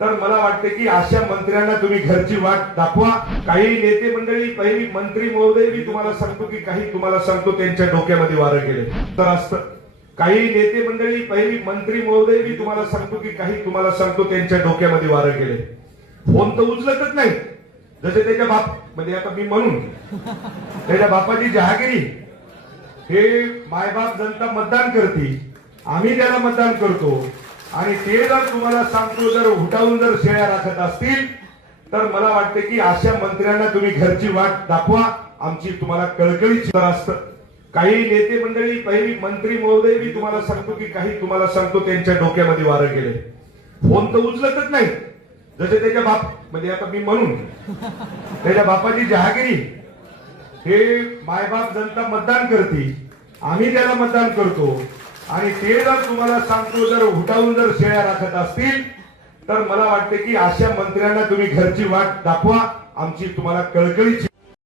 तर मला वाटते की अशा मंत्र्यांना तुम्ही घरची वाट दाखवा। काही नेते मंडळी, पहिली मंत्री महोदय, मी तुम्हाला सांगतो की काही तुम्हाला सांगतो त्यांच्या डोक्यामध्ये वारं गेले तर असतं। काही नेते मंडळी, पहिली मंत्री महोदय, मी तुम्हाला सांगतो की काही तुम्हाला सांगतो त्यांच्या डोक्यामध्ये वारं गेले। फोन तर उचलतच नाही, जसे त्याच्या बाप म्हणजे आता मी म्हणून त्याच्या बापाची जहागिरी, हे मायबाप जनता मतदान करते, आम्ही त्याला मतदान करतो, आणि ते जर तुम्हाला सांगतो जर हुटावून जर शेळ्या राखत असतील तर मला वाटते की अशा मंत्र्यांना तुम्ही घरची वाट दाखवा। आमची तुम्हाला कळकळीची तर असतं। काही नेते मंडळी, पहिली मंत्री महोदय, मी तुम्हाला सांगतो की काही तुम्हाला सांगतो त्यांच्या डोक्यामध्ये वारं गेले। फोन तर उचलतच नाही, जसे त्याच्या बाप म्हणजे आता मी म्हणून त्याच्या बापाची जहागिरी, हे मायबाप जनता मतदान करते, आम्ही त्याला मतदान करतो, आणि ते जर तुम्हाला सांगतो जर हुटावून जर शेळ्या राखत असतील तर मला वाटते की अशा मंत्र्यांना तुम्ही घरची वाट दाखवा। आमची तुम्हाला कळकळीची